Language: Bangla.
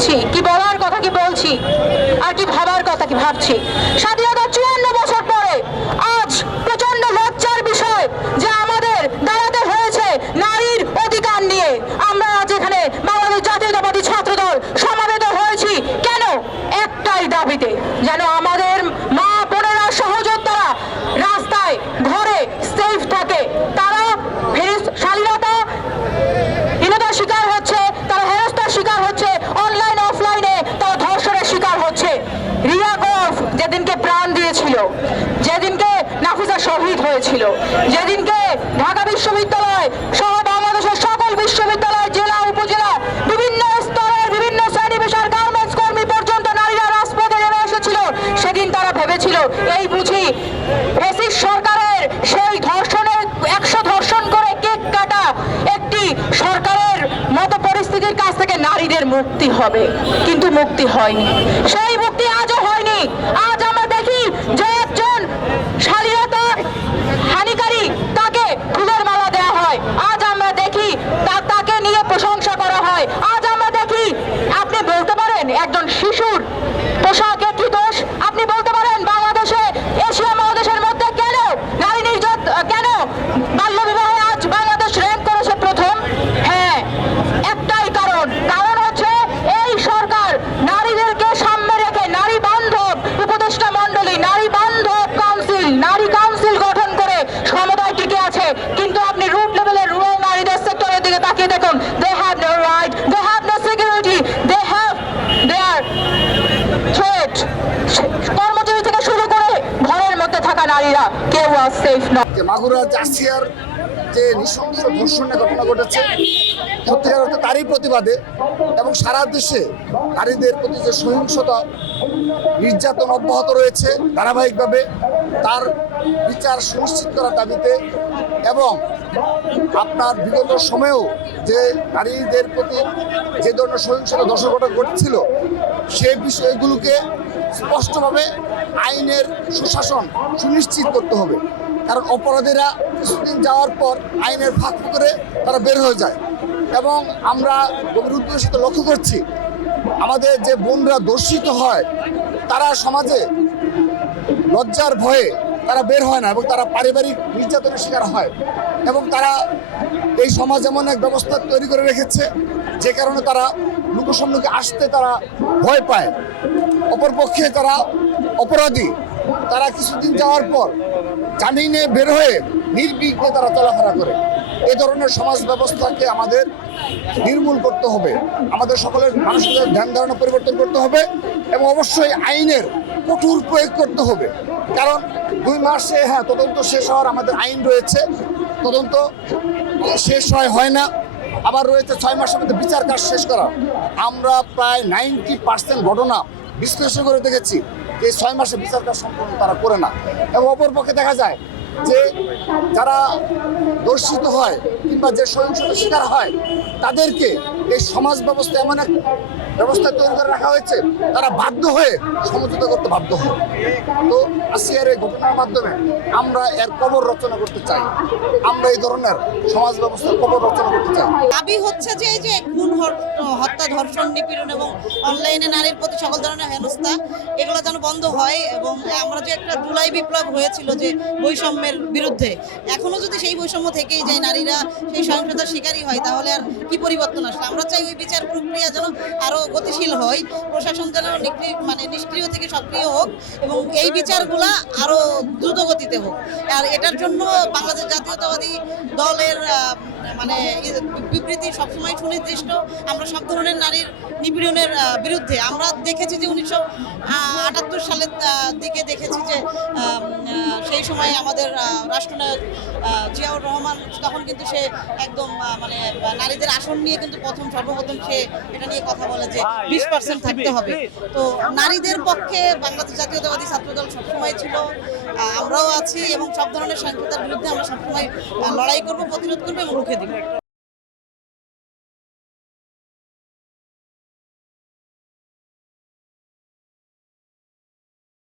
বলছি, কি বলার কথা কি বলছি, আর কি ভাবার কথা কি ভাবছি। স্বাধীনতা 54 বছর পরে আজ প্রচন্ড লজ্জার বিষয় যে আমাদের দাঁড়াতে হয়েছে নারীর অধিকার নিয়ে। আমরা আজ এখানে বাংলাদেশ জাতীয়তাবাদী ছাত্রদল সমবেত হয়েছি কেন? একটাই দাবিতে, যেন আমাদের মা বোনেরা সহযোদ্ধারা রাস্তায় ঘরে সেফ থাকে। তারা শালীনতা হীনতার শিকার হচ্ছে, তারা হেনস্থার শিকার হচ্ছে, অনলাইন অফলাইনে তারা ধর্ষণের শিকার হচ্ছে। রিয়া গল্ফ যেদিনকে প্রাণ দিয়েছিল, যেদিনকে নাফিসা শহীদ হয়েছিল, যেদিনকে ঢাকা বিশ্ববিদ্যালয় সহ বাংলাদেশের সকল বিশ্ববিদ্যালয়, জেলা, উপজেলা, বিভিন্ন স্তরের বিভিন্ন শ্রেণী পেশার গার্মেন্টস কর্মী পর্যন্ত নারীরা রাজপথে নেমে এসেছিল, সেদিন তারা ভেবেছিল এই বুঝি ফ্যাসিস্ট সরকারের সেই ধর্ষণের 100 ধর্ষণ করে কেক কাটা একটি সরকারের মতো পরিস্থিতির কাছ থেকে নারীদের মুক্তি হবে, কিন্তু মুক্তি হয়নি। সেই মুক্তি আজও হয়নি। আজ আমরা দেখি যে একজন শালীনতা হানিকারী তাকে ফুলের মালা দেওয়া হয়। আজ আমরা দেখি তাকে নিয়ে প্রশংসা করা হয়। আজ আমরা দেখি, আপনি বলতে পারেন একজন শিশুর পোশাকে কি দোষ? আপনি বলতে পারেন বাংলাদেশে এশিয়া মহাদেশের মধ্যে কেন নারী কেন বাল্যবিবাহে আজ বাংলাদেশ র্যাঙ্ক করেছে প্রথম? হ্যাঁ, একটাই কারণ হচ্ছে এই সরকার নারীদেরকে সামনে রেখে নারী বান্ধব উপদেষ্টা মণ্ডলী, নারী বান্ধব কাউন্সিল, নারী কাউন্সিল গঠন করে সমুদায় টিকে আছে। কিন্তু আপনি রুট লেভেলের রুরাল নারীদের সেক্টরের দিকে তাকিয়ে দেখুন, they have no right, they have no security, they are threat. কর্মজীবী থেকে শুরু করে ঘরের মধ্যে থাকা নারীরা কেউ আর সেফ নয়। মাগুরা জাসিয়ার যে নৃশংস ধর্ষণের ঘটনা ঘটেছে, সত্যিকার অর্থে তারই প্রতিবাদে এবং সারা দেশে নারীদের প্রতি যে সহিংসতা নির্যাতন অব্যাহত রয়েছে ধারাবাহিকভাবে, তার বিচার সুনিশ্চিত করার দাবিতে এবং আপনার বিগত সময়েও যে নারীদের প্রতি যে ধরনের সহিংসতা ধর্ষণ ঘটনা ঘটেছিল, সেই বিষয়গুলোকে স্পষ্টভাবে আইনের সুশাসন সুনিশ্চিত করতে হবে। কারণ অপরাধীরা কিছুদিন যাওয়ার পর আইনের ফাঁক করে তারা বের হয়ে যায় এবং আমরা গভীর উদ্বেগের সাথে লক্ষ্য করছি আমাদের যে বোনরা ধর্ষিত হয় তারা সমাজে লজ্জার ভয়ে তারা বের হয় না এবং তারা পারিবারিক নির্যাতনের শিকার হয় এবং তারা এই সমাজ এমন এক ব্যবস্থা তৈরি করে রেখেছে যে কারণে তারা লোকসম্মুখে আসতে তারা ভয় পায়। অপরপক্ষে যারা অপরাধী তারা কিছুদিন যাওয়ার পর জামিনে বের হয়ে নির্বিঘ্নে তারা চলাফেরা করে। এ ধরনের সমাজ ব্যবস্থাকে আমাদের নির্মূল করতে হবে, আমাদের সকলের মানুষের ধ্যান ধারণা পরিবর্তন করতে হবে এবং অবশ্যই আইনের কঠোর প্রয়োগ করতে হবে। কারণ 2 মাসে তদন্ত শেষ হওয়ার আমাদের আইন রয়েছে, তদন্ত শেষ হয় না, আবার রয়েছে 6 মাসের মধ্যে বিচার কাজ শেষ করা। আমরা প্রায় 90% ঘটনা বিশ্লেষণ করে দেখেছি যে 6 মাসে বিচার কাজ সম্পূর্ণ তারা করে না এবং অপরপক্ষে দেখা যায় যে যারা ধর্ষিত হয় কিংবা যে সহিংসতার শিকার হয় তাদেরকে এই সমাজ ব্যবস্থা এমন এক ব্যবস্থা তৈরি করে রাখা হয়েছে তারা বাধ্য হয়ে সমঝোতা করতে বাধ্য হয়। তো আসিয়ার এই ঘটনার মাধ্যমে আমরা এর কবর রচনা করতে চাই, আমরা এই ধরনের সমাজ ব্যবস্থার কবর রচনা করতে চাই। দাবি হচ্ছে যে এই যে খুন, হত্যা, ধর্ষণ, নিপীড়ন এবং অনলাইনে নারীর প্রতি সকল ধরনের হেনস্থা এগুলো যেন বন্ধ হয় এবং আমরা যে একটা জুলাই বিপ্লব হয়েছিল যে বৈষম্যের বিরুদ্ধে, এখনো যদি সেই বৈষম্য থেকেই যায়, নারীরা সেই সহিংসতার শিকারই হয়, তাহলে আর কি পরিবর্তন আসলে? আমরা চাই ওই বিচার প্রক্রিয়া যেন আরো গতিশীল হয়, প্রশাসন যেন নিষ্ক্রিয় থেকে সক্রিয় হোক এবং এই বিচারগুলা আরো দ্রুত গতিতে হোক। আর এটার জন্য বাংলাদেশ জাতীয়তাবাদী দলের বিবৃতি সবসময় সুনির্দিষ্ট। আমরা সব ধরনের নারীর নিপীড়নের বিরুদ্ধে। আমরা দেখেছি যে 1978 সালের দিকে দেখেছি যে সেই সময় আমাদের রাষ্ট্রনায়ক জিয়াউর রহমান তখন কিন্তু সে একদম নারীদের আসন নিয়ে কিন্তু সর্বপ্রথম সে এটা নিয়ে কথা বলে যে 20% থাকতে হবে। তো নারীদের পক্ষে বাংলাদেশ জাতীয়তাবাদী ছাত্রদল সবসময় ছিল, আমরাও আছি এবং সব ধরনের সহিংসতার বিরুদ্ধে আমরা সবসময় লড়াই করবো, প্রতিরোধ করবো এবং রুখে দিব।